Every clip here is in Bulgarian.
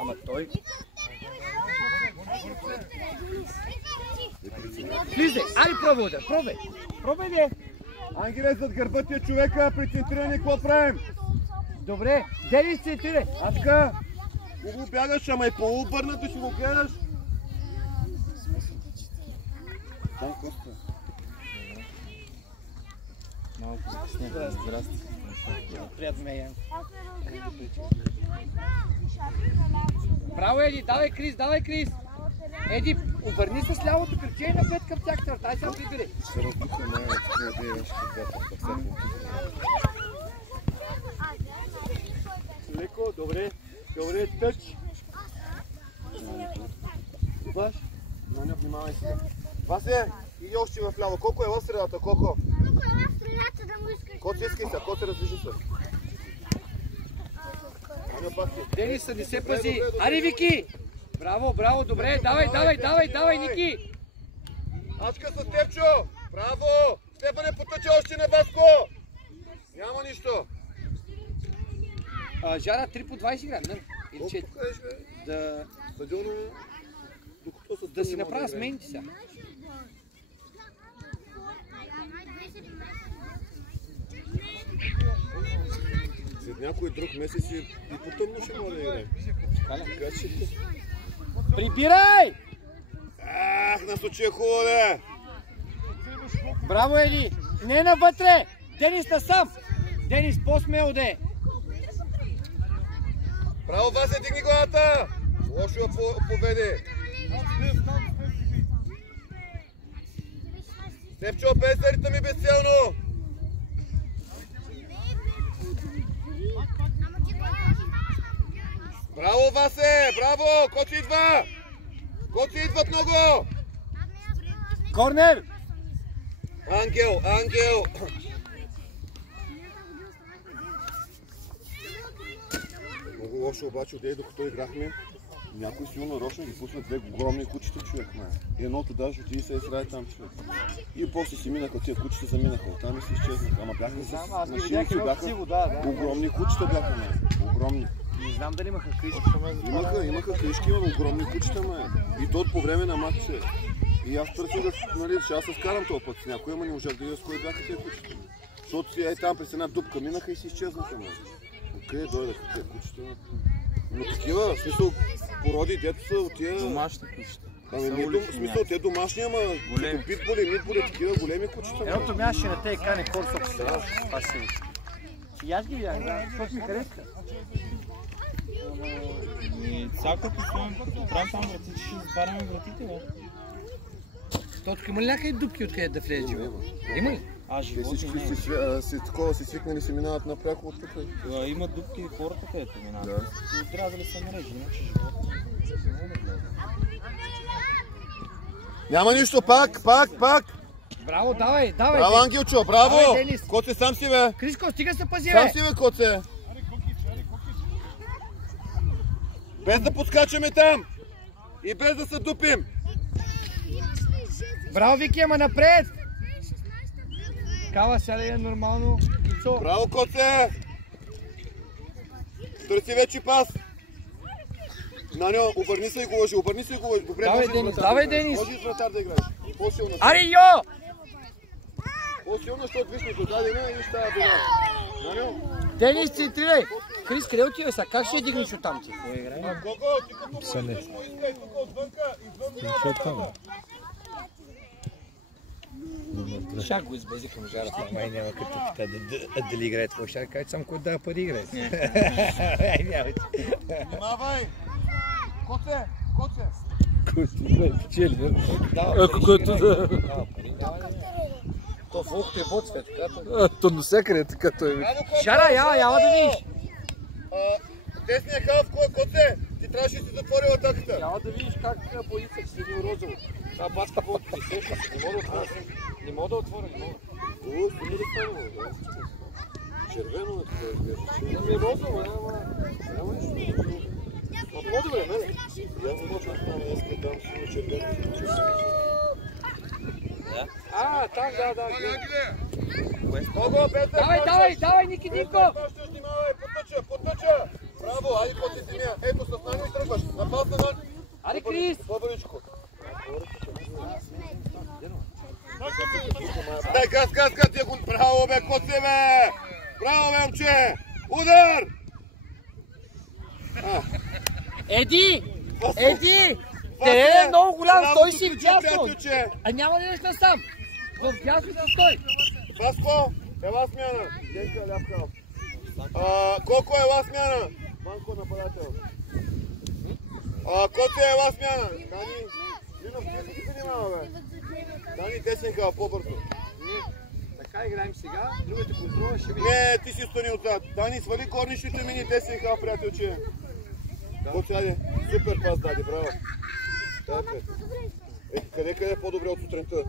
Ама той... Влизай, айде пробвай да, пробвай. Пробвай ли? Ангеле, зад гърба ти е човека, при центриране какво правим? Добре, Денис центрирай. Ачка, хубаво бягаш, ама и по-обърнато ще го гледаш. Там Коста. Малко закъсня. Здрасти. Приятно ме, Янко. Браво, Еди, давай Крис, давай Крис. Еди, обърни се с лявото кръче и напред към тях, тай сам прибери. Леко, добре, добре, тъч. Баш, Наня, внимавай се. Васе, иди още в ляво. Колко е в средата, колко? Колко е в средата да му искаш? Колко искай се, колко се раздвижи се. Дениса, не се пази. Ари, Вики! Браво, браво, добре, давай, Ники! Ачка с Степчо! Браво! Степане, потъча още на Васко! Няма нищо. Жара 3 по 20 игра, не? Или 4? Да... Стадиона... Да си направя смените сега. След някой друг месец и по-тъмно ще може да играе. Прибирай! Ах, на случай е хубаво, да! Браво, Еди! Не навътре! Денис насам! Денис, по-смело да е! Браво, Васе, дигни главата! Лошо я поведе! Степчо, без да ритъми безцелно! Браво, Васе! Браво! Коци идва! Коци идват много! Корнер! Ангел, ангел! Много лошо обаче, отдей докато играхме. Някой силно нарочно ги пусна две огромни кучета, човек, ме. И едното даже отиди се изради там, човек. И после си минаха, тия кучета заминаха, оттам и се изчезнаха. Ама бяха с машините, бяха огромни кучета бяха, ме. Огромни. Не знам дали имаха кришки. Имаха кришки, но огромни кучета, ме. И то по време на матч, човек. И аз търсих да, нали, че аз се скарам този път с някой, ама не можах да видя с кой бяха тия кучета. Защото си там през една дупка минаха и си изчезнаха, ме. Окей, дойдаха тия кучета. Но такива, в смисъл, породи, дето са от тия... Домашни кучета. Ами в смисъл, те домашни, ама като питболи, митболи, такива големи кучета. Едното мяше на те и кане корсок се. Това си. И аз ги видях, да, защото ми харесва. Сега като правим там вратите, ще затваряме вратите, бе. Точка, има ли някакви дупки откъде да влезе живот? Има ли? Те всички си свикнали, си минават напряко от тук. Има дупки и хората, където минават. Да. Отрязали са мрежи, иначе живота. Няма нищо, пак! Браво, давай! Браво, Ангелчо, браво! Давай, Денис. Коце, сам си, бе! Криско, стига се пази, Сам бе! си, бе, Коце! Без да подскачаме там! И без да се дупим! Браво, Вики, ама напред! Кава, сяда е нормално. Ицо. Браво, Коце! Търси вече пас! Наньо, обърни се и го лъжи, Добре, давай, Денис! Може и вратар да играеш. По-силно. Ари, йо! По-силно, защото висното дадена и става беда. Наньо? Денис, центрирай! Крис, къде отива сега? Как ще я дигнеш оттам ти? Гого, ти като можеш да го искай тук отвънка, извън. Шак го избези към жарата. Май няма като пита дали играе твой шак, кажа само кой да пари играе. Внимавай! Коце! Който да печели, ако който да... То волкът е бот свет, то навсякъде така той. Шара, яла да видиш! Десния халф, Коце! Ти трябваше да си затворил атаката. Яла да видиш как полица си седи розово. Това бацка волкът не сеща, не мога да отворя. Червено е това, изглежда. Розово, няма нищо. По-добре, не? Явно може да стане днеска там силно червено. Там, да. Давай, Давай, Ники! Внимавай, потъча Васко, айде коци си нея. Ето с Наню и тръгваш. Напад на Наню. Аре, Крис! По-бъричко. Дай газ, газ, газ, Диакон. Браво, бе, коци, бе! Браво, бе, момче! Удар! Еди! Еди! Терен е много голям, стой си вдясно! А няма ли нещо сам? Вдясно да стой! Васко, ела смяна. Денка, ляпка. Колко е ела смяна? Манко нападател. Коци е ела смяна. Дани, Линов, ти се занимава, бе. Дани, десенка, по-бързо. Така играем сега, другата контрола ще видим. Не, ти си стани отзад. Дани, свали горнището мини десенка, приятелче. Коци, айде. Супер пас даде, браво. Къде е по-добре от сутринта?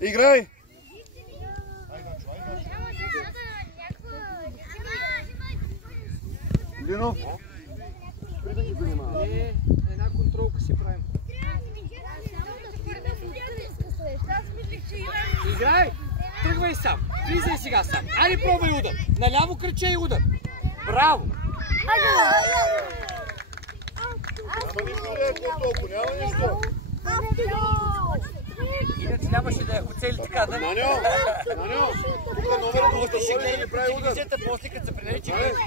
Играй! Линов, спри да ги занимава. Една контролка си правим. Играй! Тръгвай сам. Влизай сега сам. Айде пробвай удар. Наляво кръче и удар. Браво! Няма нищо да е по-толкова, няма нищо. Иначе нямаше да оцели така, да? Наньо, тук номера да отговори да ни прави удар. После като се пренечи телевизията.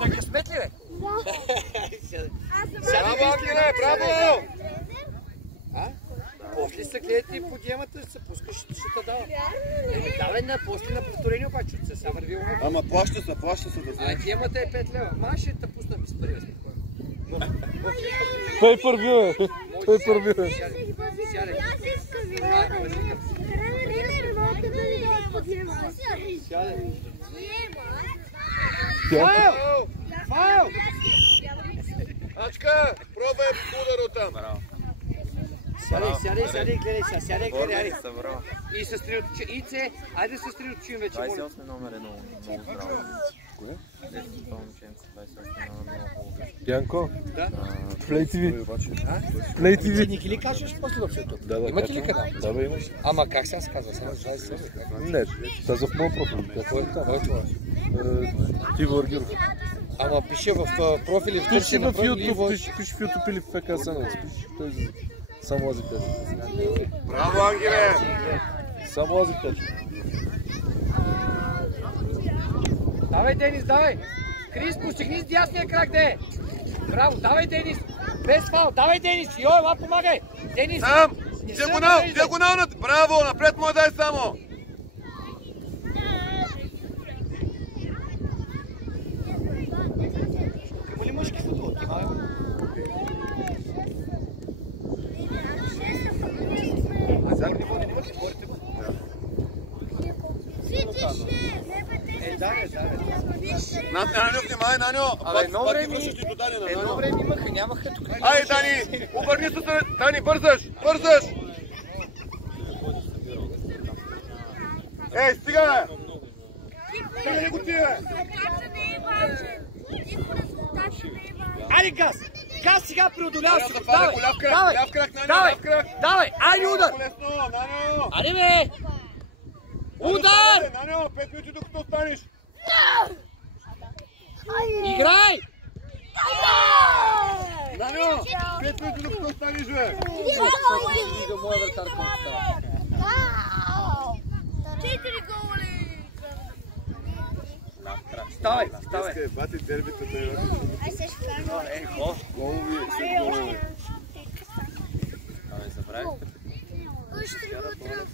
На късмет ли, бе? Браво, Ангеле, браво! После са гледате по диемата, се пускаш, ще те дава. Давай на после на повторение обаче, се са върви умък. Ама плаща се да знаеш. Диемата е 5 лева. Ма ще те пусна без пари, Той първи, бе. Той първи, бе. Сядай. Фаул! Фаул! Ачка, пробай удар оттам. Сядай, гледай сега, сядай, гледай. И се стрелчи, Ице, айде се стрелчим вече. 28 номер е много здраво. Кое? Това момченце, 28 номер много хубаво. Янко, Да? Play TV. Play TV. Ники ли кажеш после въобщето? Да, Имате ли канал? Да, бе, имаш. Ама как сега се казва? Само жал се. Не, тази в моят профил. Какво е там? Кой е това? Тиво Аргиров. Ама пише в профили, в Пиши търси в на профили. YouTube, пиши в YouTube или в ФК Санец. Пиши. Само аз ви кажа. Браво, Ангеле! Само аз ви кажа. Давай, Денис, давай! Крис, постигни с дясния крак, де! Браво, давай, Денис! Без фаул, давай, Денис! Йо, ела, помагай! Денис! Сам! Диагонална! Браво, напред му дай само! Има ли мъжки футбол? Наньо, внимай, Наньо! Едно време имаха, нямаха тук. Ай, Дани! Обърни се, Дани, бързаш! Бързаш! Ей, стига, бе! Стига ли го ти, бе? Айде, газ! Газ сега преодолява си! Давай, ляв крак, давай! ляв крак! Давай! Айде, удар! Наньо! Айде, бе! Удар! Наньо, 5 минути докато останеш! Играй! Наньо, 5 минути докато останеш, бе! Ига моя вратар, който става. 4 голи! Ставай, ставай! Днеска е бати дербитата, бе! Ай, се ще кажа. Голови, си голови! Абе, забравихте. Кой ще трябва да вкараме?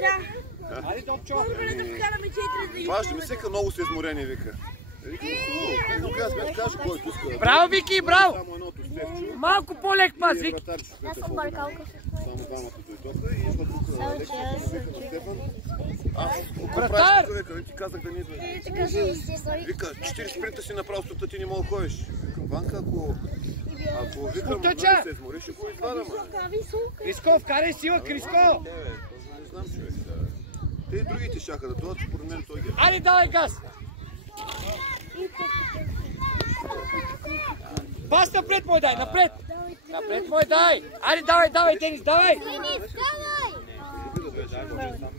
Да. Айде, Добчо! Първо да вкараме 4 Това ще ми сека много се изморени, вика. Вика, хубаво. Кажа който иска. Браво, Вики, браво! Само едното Стефчо. Малко по-лек пас, И Вики! вратарчето, Аз което е съм по-добре. бъркалка. Само двамата дойдоха и идва тук Стефан. Вратар! Човека, ти казах да не идваш. Така се сложи. Вика, 4 спринта си направил сутринта, ти не мога да ходиш. Викам, Ванка, ако викам, Потъча! да се измориш, ще го извадам. Криско, вкарай сила, Криско! Не знам, човек. Те и другите щяха да дойдат, според мен той ги. Айде, давай газ! Пас напред, мой дай, напред! Напред, мой дай! Айде, давай, Денис, давай! Давай!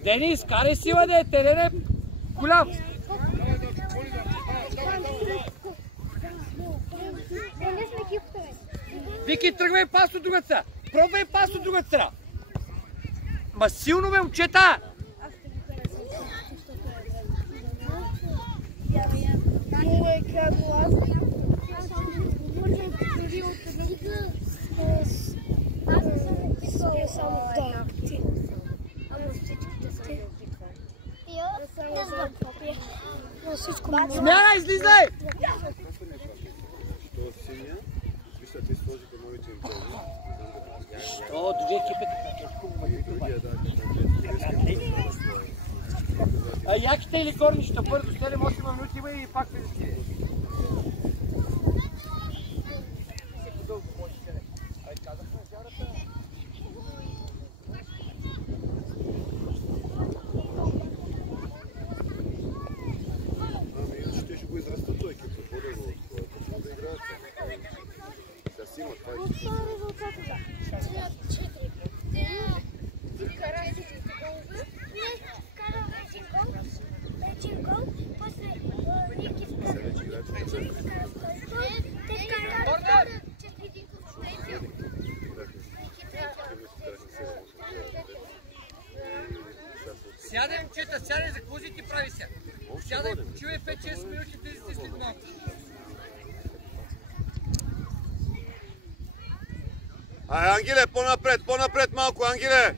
Денис, карай сила да е, терен е голям. Вики, тръгвай пас от другата страна. Пробвай пас от другата страна. Ма силно бе, момчета! Смяна, излизай! Що, дойде екипът? Яките или корнища, бързо, 7-8 минути има и пак влизате. Сядай, момчета, сядай, за какво ти прави сега? Сядай, почивай 5-6 минути, влизате след малко. Ай, Ангеле, по-напред малко, Ангеле!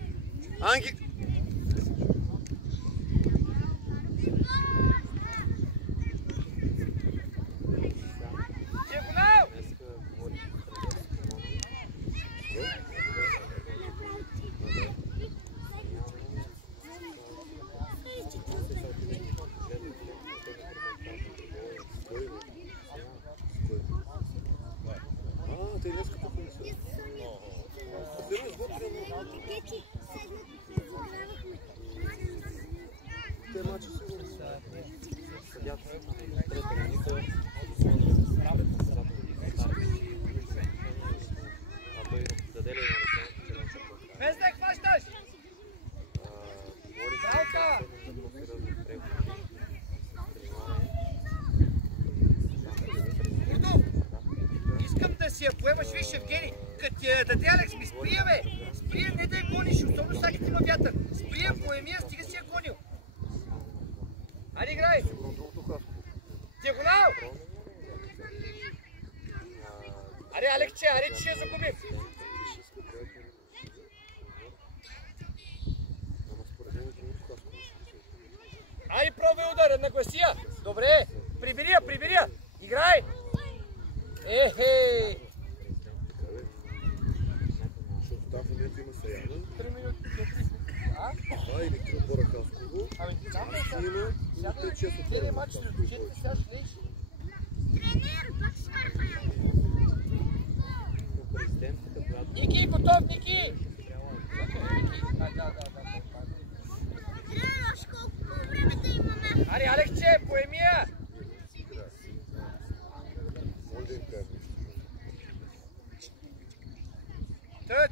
Без да хващаш! Браво! Искам да си я поемаш, виж, Евгений, като ти даде Алекс, ми сприя, бе! Сприя, не да я гониш, особено сега като има вятър. Сприя, поеми я, стига си я гонил. Айде, играй! Диагонал! Аре, Алексче, аре, че ще я загубим. Айде, пробвай удара, нагласи я. Добре, прибери я. Играй! Ехей! Защото там в момента има Саяна. 3 минути, 4. А, или три отбора Хасково. Ами, там не са. Има 5-6 отбора. 4 мача срещу 4, сега ще лееш. Ники, готов, Ники! Да. Аре, Алексче, поеми я! Може да им кажа. Тът!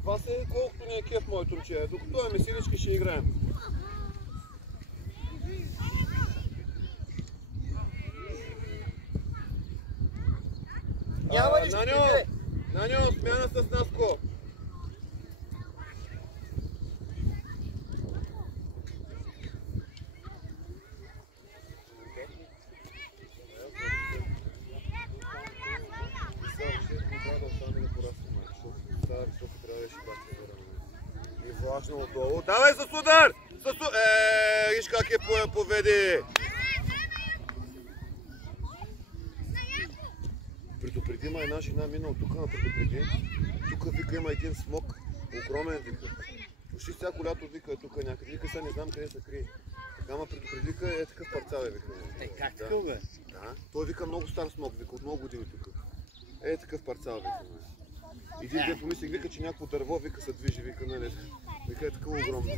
Това се колкото ни е кеф, моето момче. Докато е месилички, ще играем. Няма нищо, Наньо, смяна с Наско. Важно отдолу. Давай с удар! Виж как е поведе. Предупреди ма една жена минал тук на предупреди. Тук вика има един смок. Огромен вика. Почти всяко лято вика е тук някъде. Вика сега не знам къде се крие. Така ма предупреди вика е такъв парцал е вика. Как такъв бе? Да. Той вика много стар смок, вика от много години тук. Е такъв парцал вика. Един ден помислих, вика, че някакво дърво, вика, се движи, вика, нали? Вика, е такова огромно.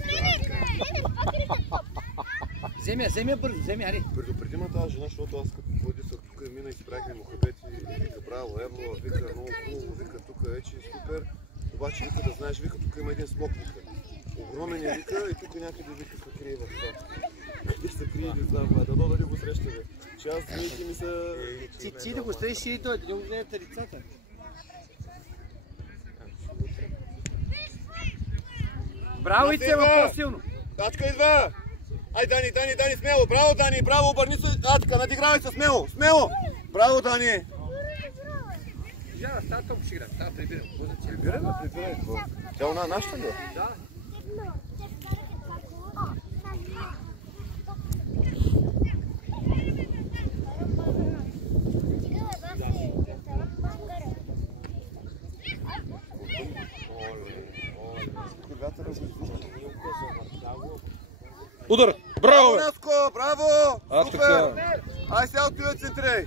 Вземи я бързо, вземи, ари. Предупреди ма тази жена, защото аз като водица тук мина и спряхме мухабети, вика, браво, ево, вика, много хубаво, вика, тук вече супер. Обаче вика да знаеш, вика, тук има един смок, вика. Огромен е, вика, и тук някъде вика се крие в това. Къде се крие, не знам, дано да не го среща, бе. Че аз мисли ми са... Ти да го срещаш и той, да не го гледате лицата. Браво и Цева, по-силно! Тачка идва! Ай, Дани, смело! Браво, Дани! Браво, обърни се! Атка, надигравай се смело! Смело! Браво, Дани! Жара, става толкова ще играем, става прибирам. Прибираме. Тя она нашата ли? Да. Удар! Браво, бе! Наско, браво! Супер! Така. Ай, сега отивай центрей!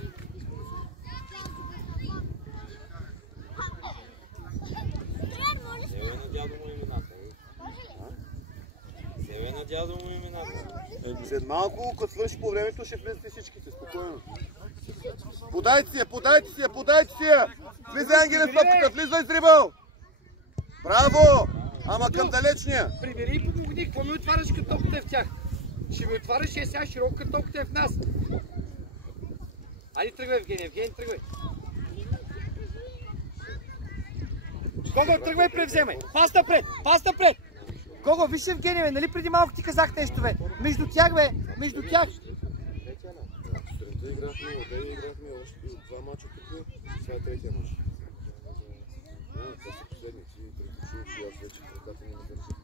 След малко, като свърши по времето, ще влезете всичките, спокойно. Подайте си я! Влизай, Ангеле, с топката, влизай с дрибъл! Браво! Ама към далечния! Прибери и помогни, какво ми отваряш като топката е в тях? Ще ми отваряш и сега широко като топката е в нас. Айде тръгвай, Евгений, тръгвай. Гого, тръгвай, превземай. Пас напред! Гого, виж Евгений, нали преди малко ти казах нещо, бе? Между тях, бе, между тях. Сутринта играхме още два мача тук, сега е третия мач. Това са последните и приключи, аз вече краката не държат.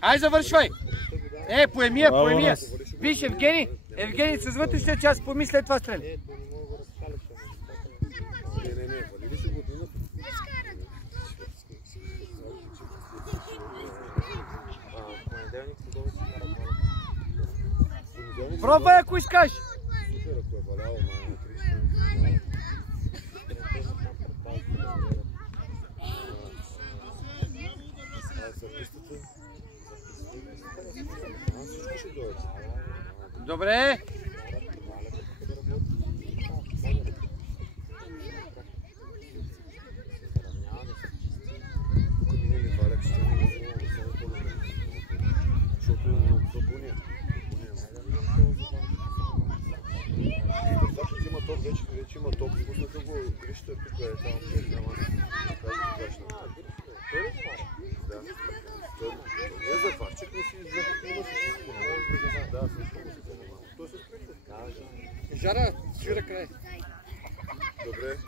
Ай, завършвай! Поеми я! Виж, Евгений, с вътрешния част помисли след това стреля. Не, вали ще го дадат. Пробвай, ако искаш! Супер, ако е валял, Добре! Вече има топ, спуснаха го, грища тук е там, където няма тази кашна. Да. Не е захващик, но си има си всичко. Да, всичко му се занимава. Той се сприча. Жара, свира край. Добре.